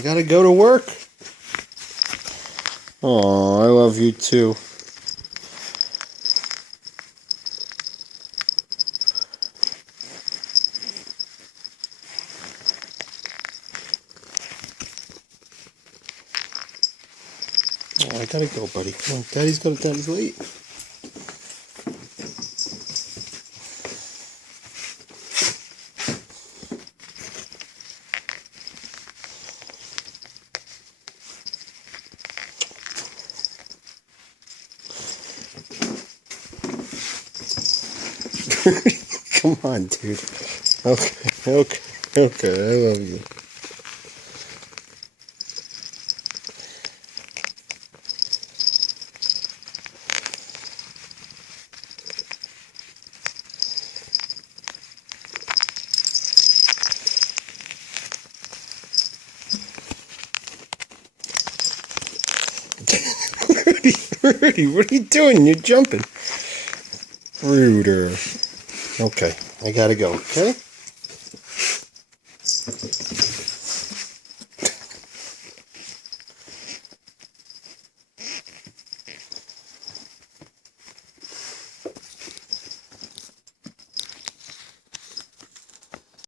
I gotta go to work. Oh, I love you too. Oh, I gotta go, buddy. Come on, Daddy's late. Come on, dude. Okay, I love you. Rudy, what are you doing? You're jumping. Ruder. Okay, I gotta go, okay?